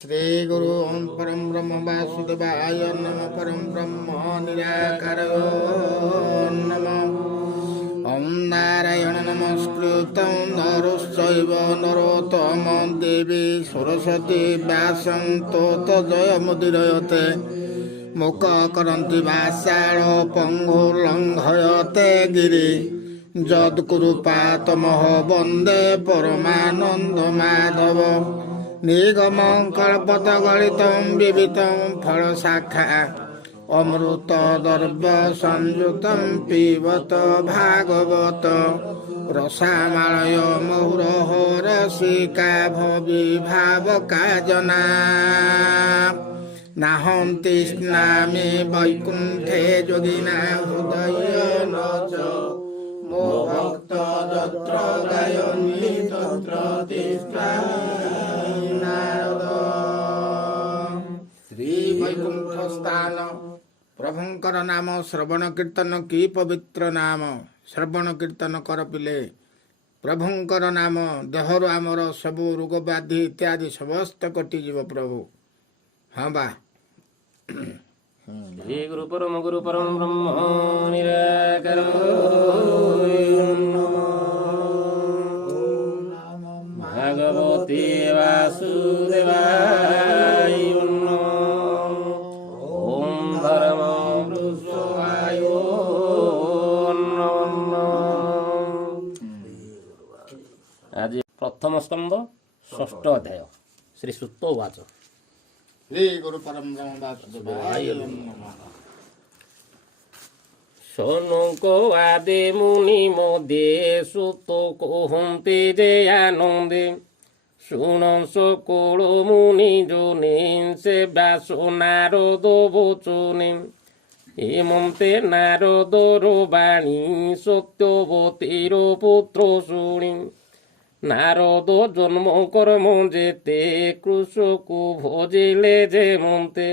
श्री गुरु ओम परम ब्रह्म वासुदेवाय नमः। परम ब्रह्म निराकार नमः। ओम नारायण नमस्कृतं नरश्चैव नरोत्तमं देवी सरस्वती व्यासं ततो जयमुदीरयते। मुख करन्ति भाषाण पंगु लंघयते गिरि यत्कृपातमः वन्दे परमानन्द माधव। निगमं कल्पतगलितं विवितं फलशाखा अमृत दर्भ संयुतं पिबत भागवत रसामालय मुहुरः रसिका भविभावका जना। नाहन्ति स्नामि वैकुण्ठे योगिना हृदयेन च मो भक्त यत्र गायन्ति तत्र तिष्ठामि नारद। श्री वैकुंठ स्थान प्रभुंकर नाम श्रवण कीर्तन की पवित्र नाम। श्रवण कीर्तन कर पिले प्रभुंकर नाम देहरु आमर सबु रोग व्याधि इत्यादि समस्त कटिजीव प्रभु। हाँ बा श्री गुरु परम ब्रह्म निराकार भगवते वासुदेवाय ओम धर्म वृषभाय आज प्रथम स्कंद षष्ठ अध्याय श्री सुत्त उवाच। श्री गुरु परम ब्रह्म वासुदेवाय नमः। शौनक आदि मुनि मध्य सुत कहते जे आनंदे शुण सकल मुनि जोने से व्यास नारद वचने हेमंते नारदर बाणी सत्यवतीर पुत्र शुणी नारद जन्म कर्म जेते कृषकु भजिले जे मन्ते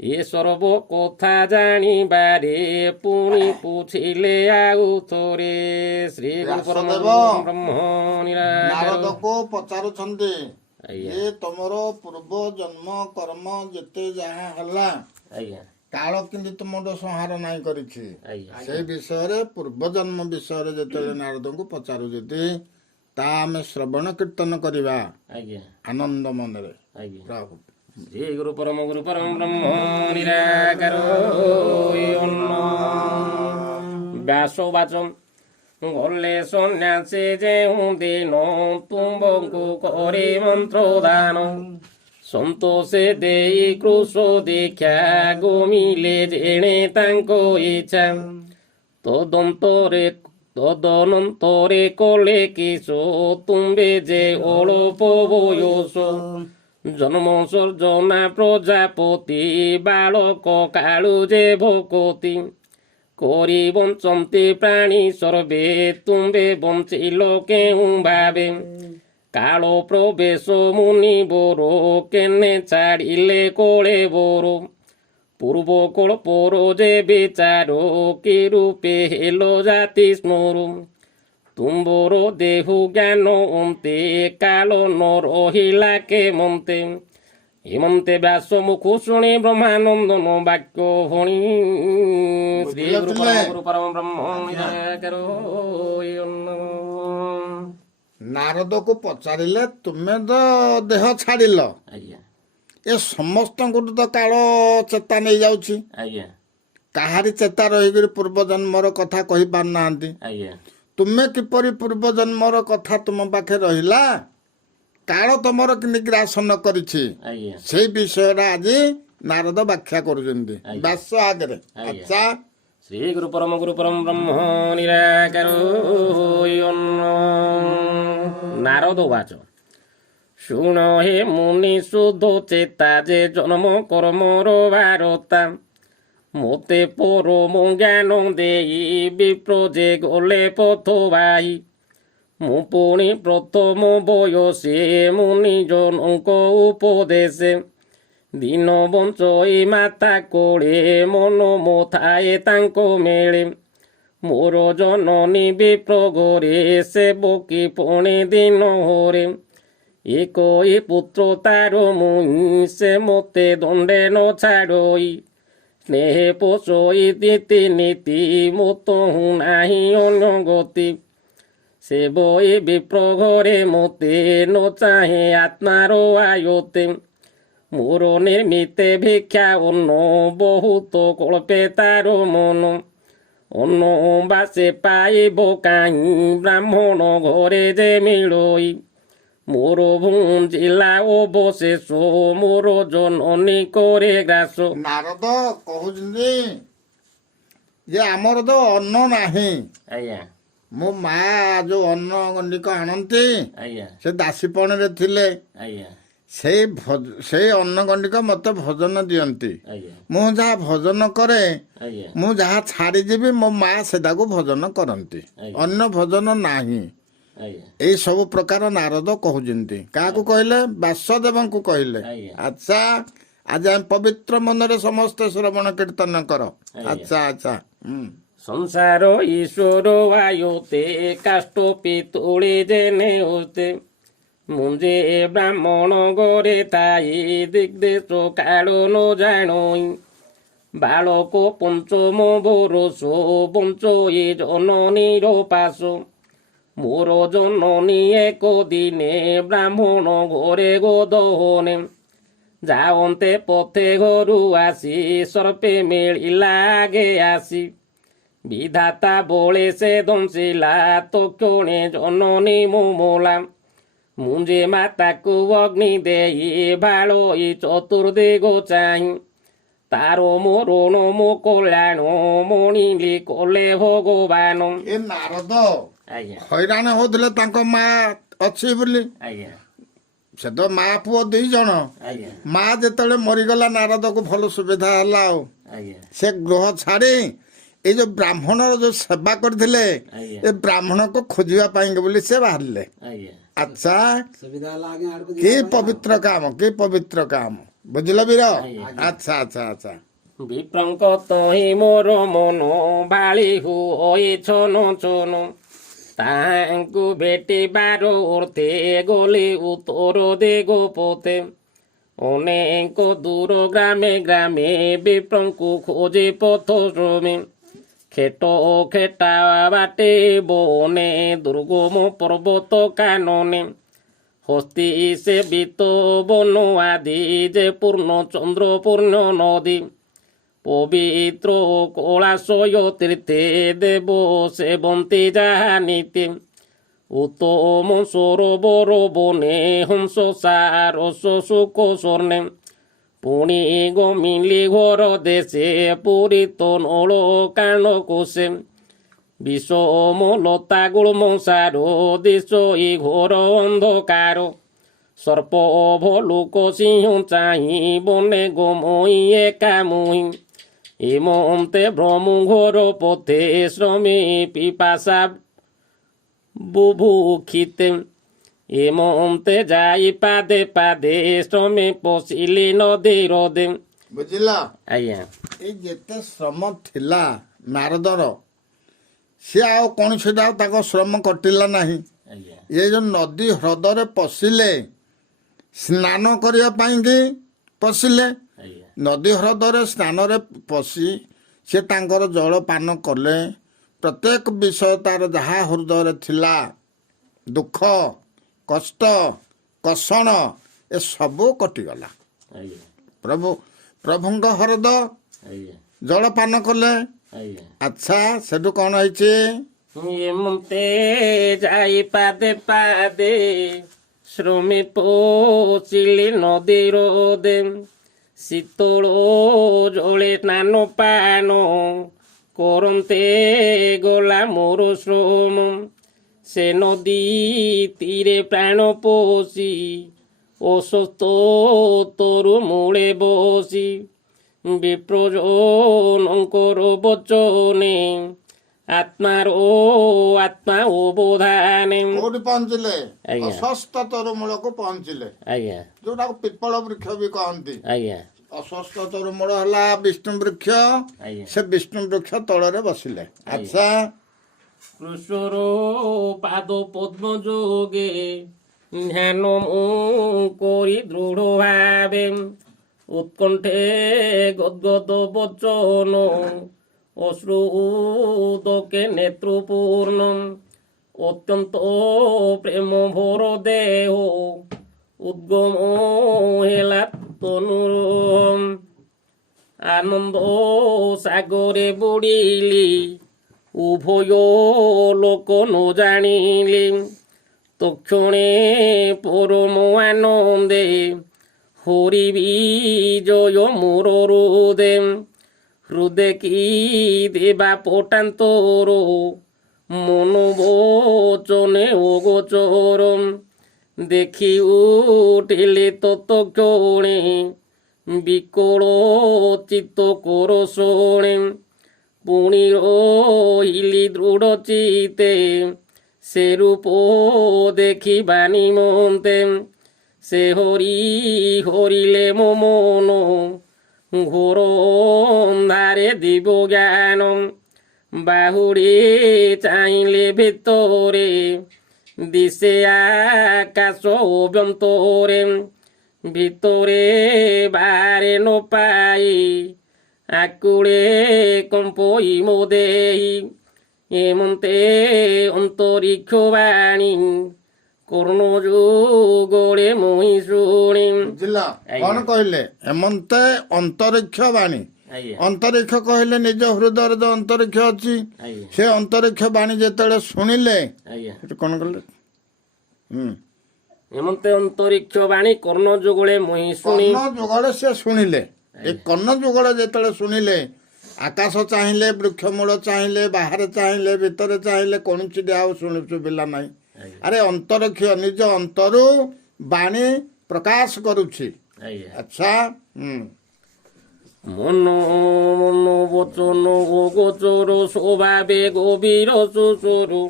ये सर्व कथा जानिबारे पुणी पूछिले आउ थोरे। श्री गुरु परम ब्रह्म नारद को पचारुछन्ति ये तमरो पूर्व जन्म कर्म जेते जहाँ हला काल किंतु तुमर संहार नाई करिछि से विषय पूर्व जन्म विषय जेते नारद को पचारु जेते ता आमे श्रवण कीर्तन करिबा आनंद मनरे प्रभु। श्री गुरु परम ब्रह्म निराकार व्यासवाच गले सन्यासे जेउ दिन तुम्बंकु करे मंत्र दान संतोषे देई कृष दीक्षा गोमिले जेणे तांको इच्छा तदनन्तरे कले किशो तुम्बे जे अल्प बयस जन्म सर्जना प्रजापति बालक कालु जे भकति करी बंचन्ते प्राणी सर्वे तुम्बे बंचिल केउ भावे काल प्रवेश मुनि बोरो केने छाड़िले कोले बोरो पूर्व कल्पर जे विचारो कि रूपे हेलो जाति स्मरु तुम्बर देहु ज्ञान अन्ते काल न रहिला के मन्ते हेमंते व्यास मुखु शुणी ब्रह्मानंदन वाक्य भणी। श्री गुरु परम ब्रह्म नारद को पचारिले तुमे तो देह छाड़िल ए समस्त तो काल चेता नहीं जाउछि काहारी चेता रही पूर्व जन्मर कथा कहि पार नांती तुमे किपरि पूर्व जन्मर कथा तुम पाखे रहिला काल तुमर निग्रासन करिछि से विषय आज नारद व्याख्या करुछन्ति व्यास आगरे। अच्छा श्री गुरु परम ब्रह्म निराकार नारद वाच शुण हे मुनि शुद्ध चेता जे जन्म कर्मर वारता मोते परम ज्ञान देई विप्र जे गले पथ बाही मु पुणी प्रथम बयसे मुनि जनक उपदेशे दिन बंचई माता कोळे मन मोथाए तांको मेळे मोर जननी विप्र गोरे सेवकी पुणी दिन होरे ଏକୋଇ ପୁତ୍ର ତାର ମୁଇଁ ସେ ମୋତେ ଦଣ୍ଡେ ନ ଛାଡ଼ଇ ସ୍ନେହ ପୋଷଇ ଦିତି ନୀତି ମୋତ ନାହିଁ ଅନ୍ୟ ଗତି ସେ ବଇ ବିପ୍ର ଘରେ ମୋତେ ନ ଚାହେଁ ଆତ୍ମାର ଆୟତେ ମୋର ନିର୍ମିତେ ଭିକ୍ଷା ଅନ୍ନ ବହୁତ କଳ୍ପେ ତାର ମନ ଅନ୍ନ ବାସେ ପାଇବ କାହିଁ ବ୍ରାହ୍ମଣ ଘରେ ଯେ ମିଳଇ ମୋର ଭୁଞ୍ଜିଲା ଅବଶେଷ ମୋର ଜନନୀ କରେ ଗ୍ରାସ। ନାରଦ କହୁଛନ୍ତି ଯେ ଆମର ତ ଅନ୍ନ ନାହିଁ। ଆଜ୍ଞା ମୋ ମା ଯୋଉ ଅନ୍ନ ଗଣ୍ଡିକ ଆଣନ୍ତି ଆଜ୍ଞା ସେ ଦାସୀପଣରେ ଥିଲେ ଆଜ୍ଞା ସେଇ ଅନ୍ନ ଗଣ୍ଡିକ ମୋତେ ଭୋଜନ ଦିଅନ୍ତି। ଆଜ୍ଞା ମୁଁ ଯାହା ଭୋଜନ କରେ ଆଜ୍ଞା ମୁଁ ଯାହା ଛାଡ଼ିଯିବି ମୋ ମା ସେଟାକୁ ଭୋଜନ କରନ୍ତି। ଆଜ୍ଞା। ଅନ୍ୟ ଭୋଜନ ନାହିଁ। ଆଜ୍ଞା ଏଇ ସବୁ ପ୍ରକାର ନାରଦ କହୁଛନ୍ତି। କାହାକୁ କହିଲେ? ବ୍ୟାସଦେବଙ୍କୁ କହିଲେ। ଆଜ୍ଞା। ଆଚ୍ଛା ଆଜି ଆମେ ପବିତ୍ର ମନରେ ସମସ୍ତେ ଶ୍ରବଣ କୀର୍ତ୍ତନ କର। ଆଜ୍ଞା। ଆଚ୍ଛା ଆଚ୍ଛା ସଂସାର ଈଶ୍ୱର ଆୟତେ କାଷ୍ଟ ପିତୁଳି ଜେନେ ହୋତେ ମୁଞ୍ଜେ ବ୍ରାହ୍ମଣ ଗରେ ଥାଇ ଦିଗ୍ଦେଶ କାଳ ନ ଜାଣଇ ବାଳକ ପଞ୍ଚମ ବରଷ ବଞ୍ଚଇ ଜନନୀର ପାଶ ମୋର ଜନନୀ ଏକ ଦିନେ ବ୍ରାହ୍ମଣ ଘରେ ଗୋଦହନେ ଯାଅନ୍ତେ ପଥେ ଘରୁ ଆସି ସର୍ପେ ମିଳିଲା ଆଗେ ଆସି ବିଧାତା ବଳେ ସେ ଦଂଶିଲା ତକ୍ଷଣେ ଜନନୀ ମୋମଲା ମୁଞ୍ଜେ ମାତାକୁ ଅଗ୍ନି ଦେଇ ଭାଳଇ ଚତୁର୍ଦିଗ ଚାହିଁ ତାର ମରଣ ମୋ କଲ୍ୟାଣ ମଣିଲି କଲେ ଭଗବାନ। ଏ ନାରଦ ଆଜ୍ଞା ହଇରାଣ ହଉଥିଲେ ତାଙ୍କ ମା ଅଛି ବୋଲି। ଆଜ୍ଞା ସେ ତ ମା ପୁଅ 2 ଜଣ। ଆଜ୍ଞା ମା ଯେତେବେଳେ ମରିଗଲା ନାରଦକୁ ଭଲ ସୁବିଧା ହେଲା ଆଉ ଆଜ୍ଞା ସେ ଗୃହ ଛାଡ଼ି ଏଇ ଯୋଉ ବ୍ରାହ୍ମଣର ଯୋଉ ସେବା କରିଥିଲେ ଆଜ୍ଞା ଏ ବ୍ରାହ୍ମଣକୁ ଖୋଜିବା ପାଇଁ ବୋଲି ସେ ବାହାରିଲେ। ଆଜ୍ଞା ଆଚ୍ଛା କି ପବିତ୍ର କାମ କି ପବିତ୍ର କାମ ବୁଝିଲ ବୀର। ଆଚ୍ଛା ଆଚ୍ଛା ଆଚ୍ଛା ବିପ୍ରଙ୍କ ତହିଁ ମୋର ମନ ବାଳି ହୁଏ ଛନ ଛନ ତାଙ୍କୁ ଭେଟିବାର ଅର୍ଥେ ଗଲି ଉତ୍ତର ଦିଗ ପଥେ ଅନେକ ଦୂର ଗ୍ରାମେ ଗ୍ରାମେ ବିପ୍ରଙ୍କୁ ଖୋଜି ପଥ ଶ୍ରମେ ଖେଟ ଖେଟା ବାଟେ ବନେ ଦୁର୍ଗମ ପର୍ବତ କାନନେ ହସ୍ତି ସେ ବିତ ବନ ଆଦି ଯେ ପୂର୍ଣ୍ଣ ଚନ୍ଦ୍ର ପୂର୍ଣ୍ଣ ନଦୀ ପବିତ୍ର କଳାଶୟ ତୀର୍ଥେ ଦେବ ସେବନ୍ତୀ ଯାହା ନୀତି ଉତ୍ତମ ସରୋବର ବନେ ହଂସ ସାରସ ସୁକ ସ୍ୱର୍ଣ୍ଣେ ପୁଣି ଗମିଲି ଘର ଦେଶେ ପୂରିତ ନଳ କାଣ କୋଷେ বিষম লতা গুল্ম সারো দিশ ই ঘোর অন্ধকার সর্প ভলুক সিংহ চাহি বনে গোমই একা মুই এমন্তে ভ্রমু ঘোর পথে শ্রমে পিপাসা বুভুক্ষিতে এমন্তে যাই পাদে পাদে শ্রমে পশিলি নদী হ্রদে। ବୁଝିଲ ଆଜ୍ଞା ଏଇ ଯେତେ ଶ୍ରମ ଥିଲା ନାରଦର ସିଏ ଆଉ କୌଣସି ଆଉ ତାଙ୍କ ଶ୍ରମ କଟିଲା ନାହିଁ। ଆଜ୍ଞା ଏ ଯୋଉ ନଦୀ ହ୍ରଦରେ ପଶିଲେ ସ୍ନାନ କରିବା ପାଇଁକି ପଶିଲେ ଆଜ୍ଞା ନଦୀ ହ୍ରଦରେ ସ୍ନାନରେ ପଶି ସେ ତାଙ୍କର ଜଳ ପାନ କଲେ। ପ୍ରତ୍ୟେକ ବିଷୟ ତାର ଯାହା ହୃଦୟରେ ଥିଲା ଦୁଃଖ କଷ୍ଟ କଷଣ ଏସବୁ କଟିଗଲା। ଆଜ୍ଞା ପ୍ରଭୁଙ୍କ ହ୍ରଦ ଆଜ୍ଞା ଜଳପାନ କଲେ। ଆଜ୍ଞା ଆଚ୍ଛା ସେଠୁ କ'ଣ ହେଇଛି? ଏମନ୍ତେ ଯାଇ ପାଦେ ପାଦେ ଶ୍ରମେ ପଶିଲି ନଦୀର ଦେ ଶୀତଳ ଜଳେ ସ୍ନାନ ପାନ କରନ୍ତେ ଗଲା ମୋର ଶ୍ରମ ସେ ନଦୀ ତୀରେ ପ୍ରାଣ ପୋଷି ଅସୁସ୍ଥ ତରୁ ମୂଳେ ବସି ବିପ୍ରଜନଙ୍କର ବଚନେ ଆତ୍ମାର ଆତ୍ମା ଅବଧାନେ। କୋଉଠି ପହଞ୍ଚିଲେ? ଆଜ୍ଞା। ଅଶ୍ୱସ୍ଥ ତରୁମୂଳକୁ ପହଞ୍ଚିଲେ, ଆଜ୍ଞା ଯୋଉଟାକୁ ପିପଳ ବୃକ୍ଷ ବି କହନ୍ତି। ଆଜ୍ଞା ଅଶ୍ୱସ୍ଥ ତରୁମୂଳ ହେଲା ବିଷ୍ଣୁ ବୃକ୍ଷ। ଆଜ୍ଞା ସେ ବିଷ୍ଣୁ ବୃକ୍ଷ ତଳରେ ବସିଲେ। ଆଚ୍ଛା କୃଷ୍ଣର ପାଦ ପଦ୍ମ ଯୋଗେ ଧ୍ୟାନ ମୁଁ କରି ଦୃଢ଼ ଭାବେ উৎকণ্ঠে গদগদ বচন অশ্রুদকে নেত্রপূর্ণ অত্যন্ত প্রেম ভোর দেহ উদ্গম হেলা তনুর আনন্দ সাগরে বুড়িলি উভয় লোক ন জানিলি তক্ষণে পরম আনন্দে হরিবি জয় মোর হৃদে হৃদে কি দেবা পটান্তর মনোবচনে অগোচর দেখি উঠিলে ততক্ষণে বিকল চিত্ত কর শোণে পুনি রহিলি দৃঢ় চিতে সে রূপ দেখিবা নিমন্তে সে হরি হরিলে মো মন ঘোর ধারে দিব জ্ঞান বাহুড়ে চাইলে ভিতরে দিশে আকাশ অভ্যন্তরে ভিতরে বারে ন পাই আকুড়ে কম্পই মো দেহি এমন্তে অন্তরিক্ষ বাণী করুণ যুগরে মুই শুଣି ବୁଝିଲ କଣ କହିଲେ ଏମନ୍ତେ ଅନ୍ତରିକ୍ଷ ବାଣୀ ଅନ୍ତରିକ୍ଷ କହିଲେ ନିଜ ହୃଦୟରେ ଯୋଉ ଅନ୍ତରିକ୍ଷ ଅଛି ସେ ଅନ୍ତରିକ୍ଷ ବାଣୀ ଯେତେବେଳେ ଶୁଣିଲେ ସେଠି କଣ କଲେ ଏମନ୍ତେ ଅନ୍ତରିକ୍ଷ ବାଣୀ କର୍ଣ୍ଣ ଯୁଗଳେ ମୁଇ ଶୁଣି କର୍ଣ୍ଣ ଯୁଗଳେ ସେ ଶୁଣିଲେ ଏ କର୍ଣ୍ଣ ଯୁଗଳେ ଯେତେବେଳେ ଶୁଣିଲେ ଆକାଶ ଚାହିଁଲେ ବୃକ୍ଷମୂଳ ଚାହିଁଲେ ବାହାରେ ଚାହିଁଲେ ଭିତରେ ଚାହିଁଲେ କୌଣସି ଆଉ ଶୁଭିଲା ନାହିଁ ଆରେ ଅନ୍ତରିକ୍ଷ ନିଜ ଅନ୍ତରୁ ବାଣୀ ପ୍ରକାଶ କରୁଛି ଆଚ୍ଛା ମନ ମନ ବଚନ ଗୋଚର ସ୍ୱଭାବେ ଗଭୀର ସୁସ୍ୱରୁ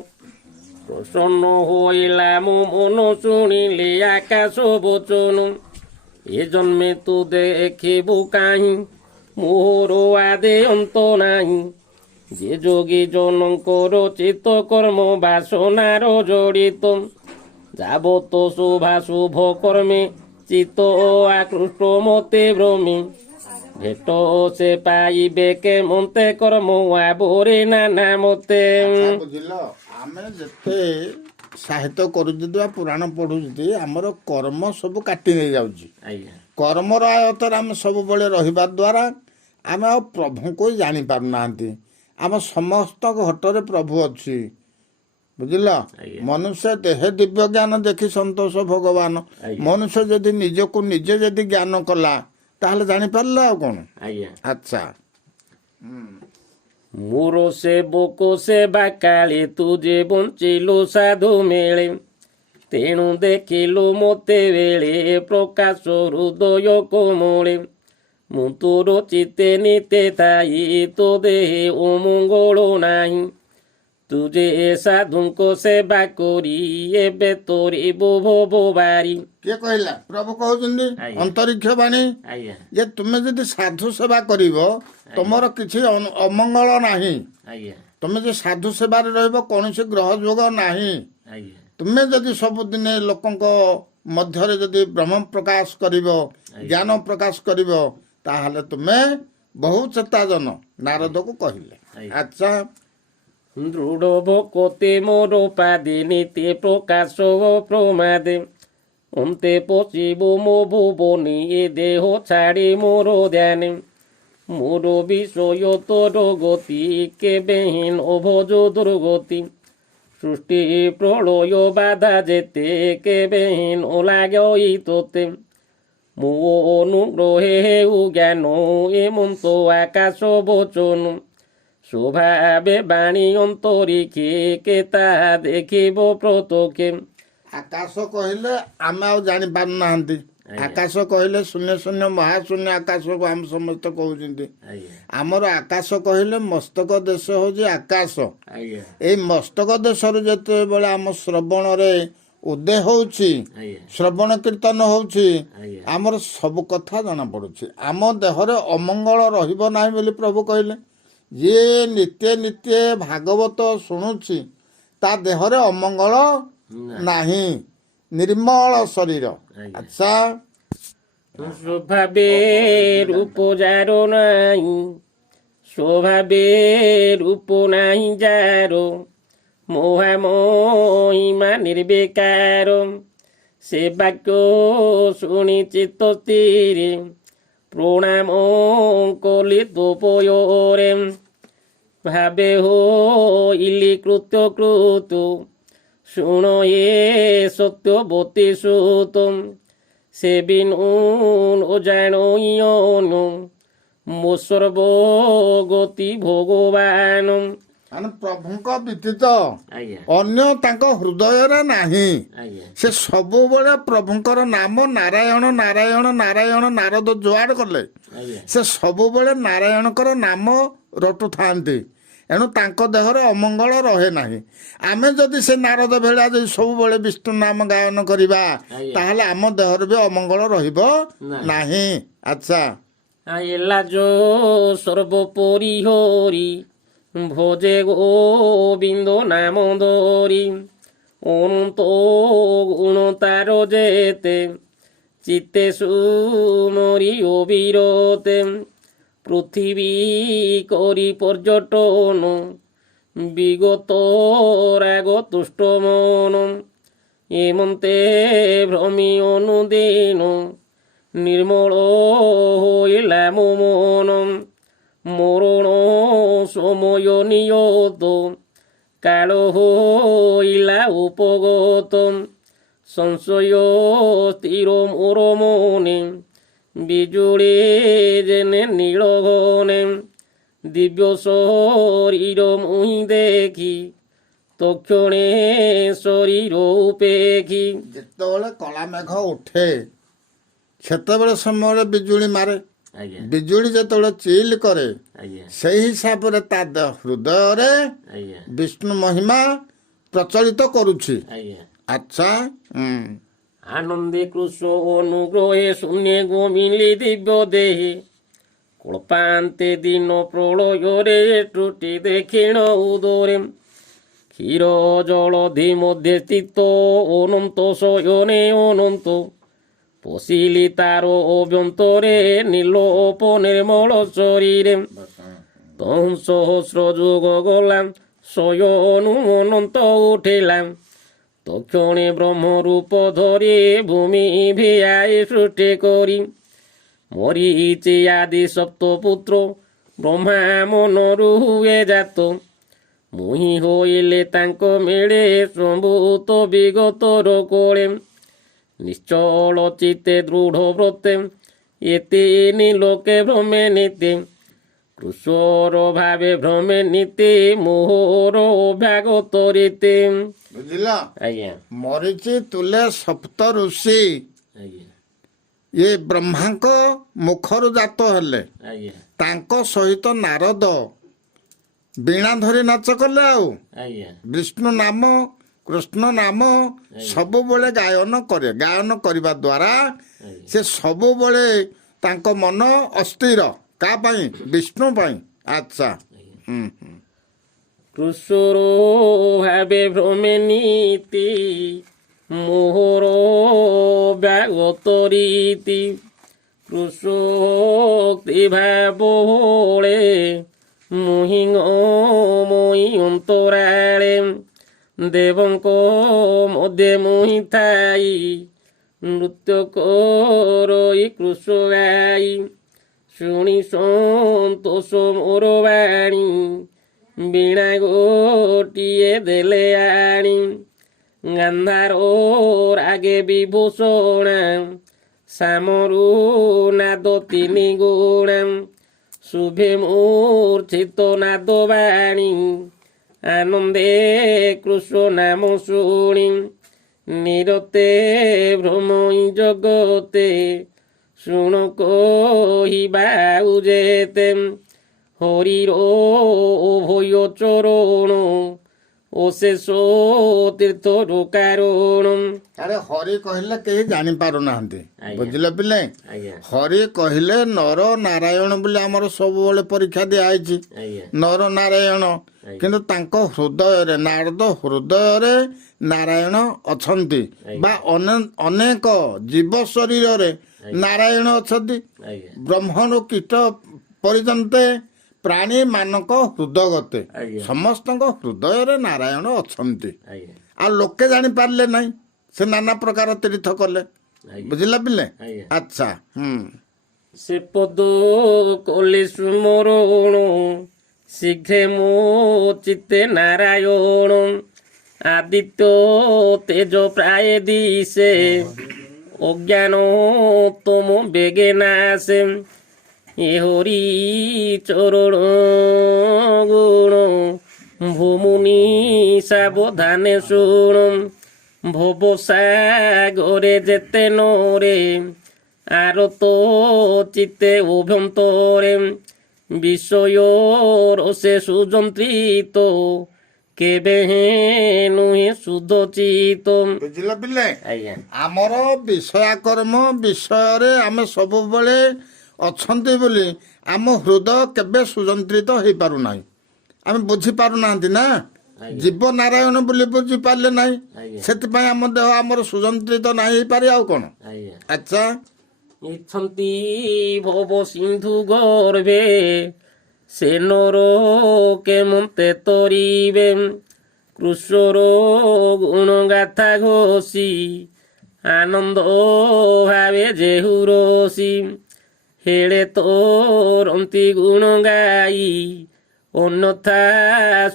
ପ୍ରସନ୍ନ ହୋଇଲା ମୋ ମନ ଶୁଣିଲେ ଆକାଶ ବଚନ ଏ ଜନ୍ମେ ତୁ ଦେଖିବୁ କାହିଁ ମୋର ଆଦେ ଅନ୍ତ ନାହିଁ যে যোগী জনঙ্কর চিত্ত কর্ম বাসনার জড়িত যাবত শোভা শুভ কর্মে চিত্ত আকৃষ্ট মতে ভ্রমে ভেট সে পাইবে কে মন্তে কর্ম আবরে নানা মতে ବୁଝିଲ ଆମେ ଯେତେ ସାହିତ୍ୟ କରୁଛୁ ବା ପୁରାଣ ପଢୁଛନ୍ତି ଆମର କର୍ମ ସବୁ କାଟି ନେଇଯାଉଛି କର୍ମର ଆୟତରେ ଆମେ ସବୁବେଳେ ରହିବା ଦ୍ୱାରା ଆମେ ଆଉ ପ୍ରଭୁଙ୍କୁ ଜାଣିପାରୁନାହାନ୍ତି ଆମ ସମସ୍ତ ଘଟରେ ପ୍ରଭୁ ଅଛି ବୁଝିଲ ମନୁଷ୍ୟ ଦେହେ ଦିବ୍ୟ ଜ୍ଞାନ ଦେଖି ସନ୍ତୋଷ ଭଗବାନ ମନୁଷ୍ୟ ଯଦି ନିଜକୁ ନିଜେ ଯଦି ଜ୍ଞାନ କଲା ତାହେଲେ ଜାଣିପାରିଲା ଆଉ କଣ ଆଚ୍ଛା ମୋର ସେବକ ସେବା କାଳେ ତୁ ଯେ ବଞ୍ଚିଲୁ ସାଧୁ ମିଳେ ତେଣୁ ଦେଖିଲୁ ମୋତେ ବେଳେ ପ୍ରକାଶ ହୃଦୟ କୋମଳେ ମୁଁ ତୋର ଚିତେ ନିତେ ଥାଇ ତୋ ଦେହେ ଅମଙ୍ଗଳ ନାହିଁ ତୁ ଯେ ସାଧୁଙ୍କ ସେବା କରି ଏବେ ତୋରିବୁ ଭବ ବାରି କିଏ କହିଲା ପ୍ରଭୁ କହୁଛନ୍ତି ଅନ୍ତରିକ୍ଷ ବାଣୀ ଯେ ତୁମେ ଯଦି ସାଧୁ ସେବା କରିବ ତୁମର କିଛି ଅମଙ୍ଗଳ ନାହିଁ ତୁମେ ଯେ ସାଧୁ ସେବାରେ ରହିବ କୌଣସି ଗ୍ରହ ଯୋଗ ନାହିଁ ତୁମେ ଯଦି ସବୁଦିନେ ଲୋକଙ୍କ ମଧ୍ୟରେ ଯଦି ବ୍ରହ୍ମ ପ୍ରକାଶ କରିବ ଜ୍ଞାନ ପ୍ରକାଶ କରିବ ତାହେଲେ ତୁମେ ବହୁ ଚେତାଜନ ନାରଦକୁ କହିଲେ ଆଚ୍ଛା ଦୃଢ଼ ଭକତେ ମୋର ପାଦେ ନିତେ ପ୍ରକାଶ ପ୍ରମାଦେ ଅନ୍ତେ ପଶିବ ମୋ ଭୁବନି ଏ ଦେହ ଛାଡ଼ି ମୋର ଧ୍ୟାନେ ମୋର ବିଷୟ ତୋର ଗତି କେବେ ହୀନ ଭୋଜ ଦୁର୍ଗତି ସୃଷ୍ଟି ପ୍ରଳୟ ବାଧା ଯେତେ କେବେ ହୀନ ଲାଗଇ ତୋତେ ମୋ ଅନୁଗ୍ରহে ହେଉ ଜ୍ଞାନ ଏମନ୍ତ ଆକାଶ ବଚନ ସ୍ୱଭାବେ ବାଣୀ ଅନ୍ତରିକ୍ଷେ କେ ତାହା ଦେଖିବ ପ୍ରତ୍ୟକ୍ଷେ ଆକାଶ କହିଲେ ଆମେ ଆଉ ଜାଣିପାରୁନାହାନ୍ତି ଆକାଶ କହିଲେ ଶୂନ୍ୟ ଶୂନ୍ୟ ମହାଶୂନ୍ୟ ଆକାଶକୁ ଆମେ ସମସ୍ତେ କହୁଛନ୍ତି ଆମର ଆକାଶ କହିଲେ ମସ୍ତକ ଦେଶ ହଉଛି ଆକାଶ ଏଇ ମସ୍ତକ ଦେଶରୁ ଯେତେବେଳେ ଆମ ଶ୍ରବଣରେ ଉଦୟ ହଉଛି ଶ୍ରବଣ କୀର୍ତ୍ତନ ହଉଛି ଆମର ସବୁ କଥା ଜଣା ପଡୁଛି ଆମ ଦେହରେ ଅମଙ୍ଗଳ ରହିବ ନାହିଁ ବୋଲି ପ୍ରଭୁ କହିଲେ ଯିଏ ନିତ୍ୟ ନିତ୍ୟ ଭାଗବତ ଶୁଣୁଛି ତା ଦେହରେ ଅମଙ୍ଗଳ ନାହିଁ ନିର୍ମଳ ଶରୀର। ଆଚ୍ଛା, ସ୍ୱଭାବେ ରୂପ ଯାର ନାହିଁ, ସ୍ୱଭାବେ ରୂପ ନାହିଁ ଯାର, ମୋହା ମହିମା ନିର୍ବିକାର। ସେ ବାକ୍ୟ ଶୁଣି ଚିତ୍ତ ସ୍ଥିରେ, ପ୍ରଣାମ କଲି ତୋପୟରେ। ଭାବେ ହୋଇଲି କୃତ କୃତ, ଶୁଣ ଏ ସତ୍ୟବତୀ ସୁତ। ସେ ବିନୁ ଅଜାଣୟନୁ, ମୋ ସର୍ବଗତି ଭଗବାନ। ମାନେ ପ୍ରଭୁଙ୍କ ବ୍ୟତୀତ ଅନ୍ୟ ତାଙ୍କ ହୃଦୟରେ ନାହିଁ। ସେ ସବୁବେଳେ ପ୍ରଭୁଙ୍କର ନାମ ନାରାୟଣ ନାରାୟଣ ନାରାୟଣ। ନାରଦ ଯୁଆଡ କଲେ ସେ ସବୁବେଳେ ନାରାୟଣଙ୍କର ନାମ ରଟୁଥାନ୍ତି। ଏଣୁ ତାଙ୍କ ଦେହରେ ଅମଙ୍ଗଳ ରହେ ନାହିଁ। ଆମେ ଯଦି ସେ ନାରଦ ଭେଳା ଯଦି ସବୁବେଳେ ବିଷ୍ଣୁ ନାମ ଗାୟନ କରିବା ତାହେଲେ ଆମ ଦେହରେ ବି ଅମଙ୍ଗଳ ରହିବ ନାହିଁ। ଆଚ୍ଛା, ହେଲା ଯୋ ସର୍ବପରି ହରି, ଭୋଜେ ଗୋବିନ୍ଦ ନାମ ଧରି। ଅନନ୍ତ ଗୁଣ ତାର ଯେତେ, ଚିତ୍ତେ ସୁମରି ଅବିରତେ। ପୃଥିବୀ କରି ପର୍ଯ୍ୟଟନ, ବିଗତ ରାଗ ତୁଷ୍ଟ ମନ। ଏମନ୍ତେ ଭ୍ରମି ଅନୁଦିନ, ନିର୍ମଳ ହୋଇଲା ମୋ ମନ। ମରଣ ସମୟ ନିୟତ, କାଳ ହୋଇଲା ଉପଗତ। ସଂଶୟ ସ୍ଥିର ମୋର ମନେ, ବିଜୁଳି ଯେନେ ନୀଳ ଘନେ। ଦିବ୍ୟ ଶରୀର ମୁହିଁ ଦେଖି, ତକ୍ଷଣେ ଶରୀର ଉପେକ୍ଷି। ଯେତେବେଳେ କଳା ମେଘ ଉଠେ ସେତେବେଳେ ସମୟରେ ବିଜୁଳି ମାରେ। ବିଜୁଳି ଯେତେବେଳେ ଚିଲ କରେ ସେଇ ହିସାବରେ ତା ହୃଦୟରେ ବିଷ୍ଣୁ ମହିମା ପ୍ରଚଳିତ କରୁଛି। ଆଚ୍ଛା, ଆନନ୍ଦେ କୃଷ୍ଣ ଅନୁଗ୍ରହେ, ଶୂନ୍ୟ ଗୋମିଲି ଦିବ୍ୟ ଦେହେ। କଳ୍ପାନ୍ତେ ଦିନ ପ୍ରଳୟରେ, ତ୍ରୁଟି ଦେଖିଣ ଉଦରେ। କ୍ଷୀର ଜଳଧି ମଧ୍ୟ ସ୍ଥିତ, ଅନନ୍ତ ଶୟନେ ଅନନ୍ତ। ପଶିଲି ତାର ଅଭ୍ୟନ୍ତରେ, ନିଲୋପ ନିର୍ମଳ ଶରୀରେ। ତହୁଁ ସହସ୍ର ଯୁଗ ଗଲା, ଶୟନୁ ଅନନ୍ତ ଉଠିଲା। ତକ୍ଷଣେ ବ୍ରହ୍ମ ରୂପ ଧରି, ଭୂମି ଭିଆଇ ସୃଷ୍ଟି କରି। ମରିଚି ଆଦି ସପ୍ତ ପୁତ୍ର, ବ୍ରହ୍ମା ମନରୁ ହୁଏ ଜାତ। ମୁହିଁ ହୋଇଲେ ତାଙ୍କ ମିଳେ, ସମ୍ଭୂତ ବିଗତର କୋଳେ। ନିଶ୍ଚଳ ଚିତ୍ତେ ଦୃଢ଼ ବ୍ରତେ, ଏତେ ଲୋକେ ଭ୍ରମେ ନିତେ। କୃଷର ଭାବେ ଭ୍ରମେ ନିତେ, ମୋହର ଅଭ୍ୟାଗତ ରୀତେ। ବୁଝିଲ? ଆଜ୍ଞା, ମରିଚି ତୁଲେ ସପ୍ତ ଋଷି ଇଏ ବ୍ରହ୍ମାଙ୍କ ମୁଖରୁ ଜାତ ହେଲେ। ତାଙ୍କ ସହିତ ନାରଦ ବୀଣା ଧରି ନାଚ କଲେ। ଆଉ ବିଷ୍ଣୁ ନାମ କୃଷ୍ଣ ନାମ ସବୁବେଳେ ଗାୟନ କରେ। ଗାୟନ କରିବା ଦ୍ୱାରା ସେ ସବୁବେଳେ ତାଙ୍କ ମନ ଅସ୍ଥିର। କା ପାଇଁ? ବିଷ୍ଣୁ ପାଇଁ। ଆଚ୍ଛା, କୃଷର ଭାବେ ଭ୍ରମେ ନୀତି, ମୋହର ବ୍ୟାଗତ ରୀତି। କୃଷକ୍ତି ଭାବ ହୋଳେ, ମୁହିଁ moi ଅନ୍ତରାଳେ। ଦେବଙ୍କ ମଧ୍ୟରେ ମୁହିଁ ଥାଇ, ନୃତ୍ୟ କରଇ କୃଷ୍ଣ ଗାଇ। ଶୁଣି ସନ୍ତୋଷ ମୋର ବାଣୀ, ବୀଣା ଗୋଟିଏ ଦେଲେ ଆଣି। ଗାନ୍ଧାର ରାଗେ ବିଭୂଷଣା, ଶ୍ୟାମରୁ ନାଦ ତିନି ଗୁଣା। ଶୁଭେ ମୂର୍ଚ୍ଛିତ ନାଦ ବାଣୀ, ଆନନ୍ଦେ କୃଷ୍ଣ ନାମ ଶୁଣି। ନିରତେ ଭ୍ରମଇ ଜଗତେ, ଶୁଣ କହିବା ଯେତେ। ହରିର ଭୟ ଚରଣ, ଅଶେଷ ତୀର୍ଥର କାରଣ। ଆରେ ହରି କହିଲେ କେହି ଜାଣିପାରୁନାହାନ୍ତି। ବୁଝିଲେ ପିଲେ? ହରି କହିଲେ ନର ନାରାୟଣ ବୋଲି ଆମର ସବୁବେଳେ ପରୀକ୍ଷା ଦିଆହେଇଛି। ନର ନାରାୟଣ, କିନ୍ତୁ ତାଙ୍କ ହୃଦୟରେ ନାରଦ ହୃଦୟରେ ନାରାୟଣ ଅଛନ୍ତି ବା ଅନେକ ଜୀବ ଶରୀରରେ ନାରାୟଣ ଅଛନ୍ତି। ବ୍ରହ୍ମରୁ କୀଟ ପର୍ଯ୍ୟନ୍ତ ପ୍ରାଣୀ ମାନଙ୍କ ହୃଦଗତେ ସମସ୍ତଙ୍କ ହୃଦୟରେ ନାରାୟଣ ଅଛନ୍ତି। ଆଉ ଲୋକେ ଜାଣିପାରିଲେ ନାହିଁ, ସେ ନାନା ପ୍ରକାର ତୀର୍ଥ କଲେ। ବୁଝିଲା ପିଲେ? ଆଚ୍ଛା। ସେ ପଦ କଲେ ସୁମରଣ ଶୀଘ୍ରେ ମୋ ଚିତ୍ତେ ନାରାୟଣ ଆଦିତ୍ୟ ତେଜ ପ୍ରାୟ ଦିଶେ ଅଜ୍ଞାନ ତମ ବେগে ନାଶେ ଏ ହରି ଚରଣ ଗୁଣ ଭୂମୁନି ସାବଧାନେ ଶୁଣ ଭବ ସାଗରେ ଯେତେ ନରେ ଆରତ ଚିତ୍ତେ ଅଭ୍ୟନ୍ତরে বিষয়র সে সুযন্ত্রিত কেবে নুহে সুধচিত। ବୁଝିଲ ପିଲେ? ଆଜ୍ଞା ଆମର ବିଷୟା କର୍ମ ବିଷୟରେ ଆମେ ସବୁବେଳେ ଅଛନ୍ତି ବୋଲି ଆମ ହୃଦୟ କେବେ ସୁଯନ୍ତ୍ରିତ ହେଇପାରୁନାହିଁ। ଆମେ ବୁଝିପାରୁନାହାନ୍ତି ନା, ଜୀବ ନାରାୟଣ ବୋଲି ବୁଝିପାରିଲେ ନାହିଁ, ସେଥିପାଇଁ ଆମ ଦେହ ଆମର ସୁଯନ୍ତ୍ରିତ ନାହିଁ ହେଇପାରେ। ଆଉ କ'ଣ? ଆଚ୍ଛା। ଇଛନ୍ତି ଭବ ସିନ୍ଧୁ ଗର୍ଭେ ସେ ନର କେମନ୍ତେ ତରିବେ କୃଷ୍ଣର ଗୁଣ ଗାଥା ଘୋଷି ଆନନ୍ଦ ଭାବେ ଯେହୁ ରସି ହେଳେ ତୋରନ୍ତି ଗୁଣ ଗାଇ ଅନ୍ୟଥା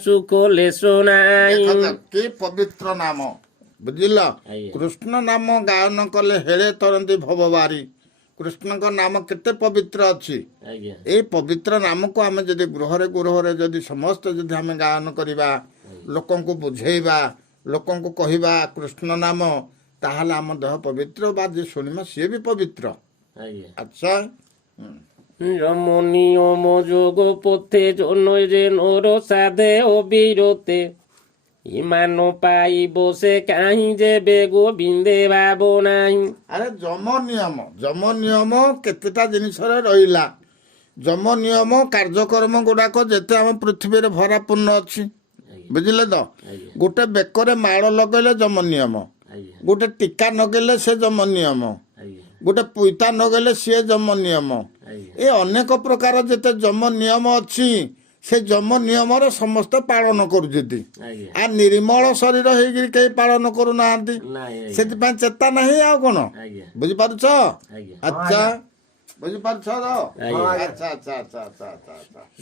ସୁଖ ଲେଶ ନାହିଁ। କି ପବିତ୍ର ନାମ, ବୁଝିଲ? କୃଷ୍ଣ ନାମ ଗାୟନ କଲେ ହେଳେ ତରନ୍ତି ଭବବାରୀ। କୃଷ୍ଣଙ୍କ ନାମ କେତେ ପବିତ୍ର ଅଛି। ଏଇ ପବିତ୍ର ନାମକୁ ଆମେ ଯଦି ଗୃହରେ ଯଦି ସମସ୍ତେ ଯଦି ଆମେ ଗାୟନ କରିବା, ଲୋକଙ୍କୁ ବୁଝେଇବା, ଲୋକଙ୍କୁ କହିବା କୃଷ୍ଣ ନାମ, ତାହେଲେ ଆମ ଦେହ ପବିତ୍ର ବା ଯିଏ ଶୁଣିବ ସିଏ ବି ପବିତ୍ର। ଆଚ୍ଛା। যম নিয়ম যোগ পথে জনয় যে নর সাধে অবিরতে ইমান পাইব সে কাহি যেবে গোবিন্দে ভাব ନାହିଁ। ଆରେ ଯମ ନିୟମ କେତେଟା ଜିନିଷରେ ରହିଲା। ଯମ ନିୟମ କାର୍ଯ୍ୟକ୍ରମ ଗୁଡାକ ଯେତେ ଆମ ପୃଥିବୀରେ ଭରାପୂର୍ଣ୍ଣ ଅଛି, ବୁଝିଲେ ତ? ଗୋଟେ ବେକରେ ମାଳ ଲଗେଇଲେ ଯମ ନିୟମ, ଗୋଟେ ଟୀକା ଲଗେଇଲେ ସେ ଯମ ନିୟମ, ଗୋଟେ ପଇତା ଲଗେଇଲେ ସିଏ ଯମ ନିୟମ। ଏ ଅନେକ ପ୍ରକାର ଯେତେ ଯମ ନିୟମ ଅଛି, ସେ ଯମ ନିୟମର ସମସ୍ତେ ପାଳନ କରୁଛନ୍ତି। ଆଉ ନିର୍ମଳ ଶରୀର ହେଇକିରି କେହି ପାଳନ କରୁନାହାନ୍ତି, ସେଥିପାଇଁ ଚେତା ନାହିଁ। ଆଉ କ'ଣ ବୁଝିପାରୁଛ? ଆଚ୍ଛା, ବୁଝିପାରୁଛ?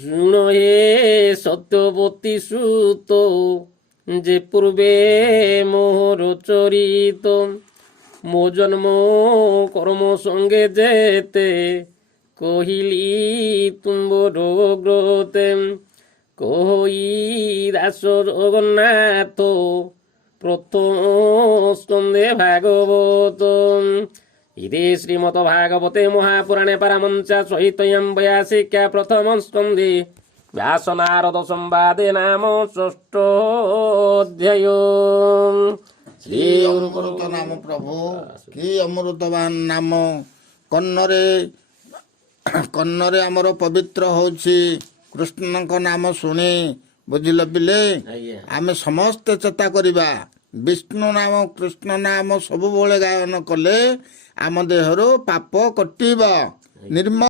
ଶୁଣ ହେ ସତ୍ୟବତୀ ସୁତ ଯେ ପୂର୍ବେ ମୋହର ଚରିତ ମୋ ଜନ୍ମ କର୍ମ ସଙ୍ଗେ ଯେତେ কহিলি তুম্বর গ্রতে কহি দাস জগন্নাথ প্রথম স্কন্ধে ভাগবত ইদে শ্রীমদ ভাগবতে মহাপুরাণে পারমঞ্চা সহিতয়ম বয়াসিকা প্রথম স্কন্ধে ব্যাস নারদ সংবাদে নাম ষষ্ঠ অধ্যায়। শ্রী অমৃত নাম প্রভু, কি ଅମୃତବାନ ନାମ। କର୍ଣ୍ଣରେ ଆମର ପବିତ୍ର ହେଉଛି କୃଷ୍ଣଙ୍କ ନାମ ଶୁଣି। ବୁଝିଲ ପିଲେ? ଆମେ ସମସ୍ତେ ଚେଷ୍ଟା କରିବା ବିଷ୍ଣୁ ନାମ କୃଷ୍ଣ ନାମ ସବୁବେଳେ ଗାୟନ କଲେ ଆମ ଦେହରୁ ପାପ କଟିବ। ନିର୍ମଳ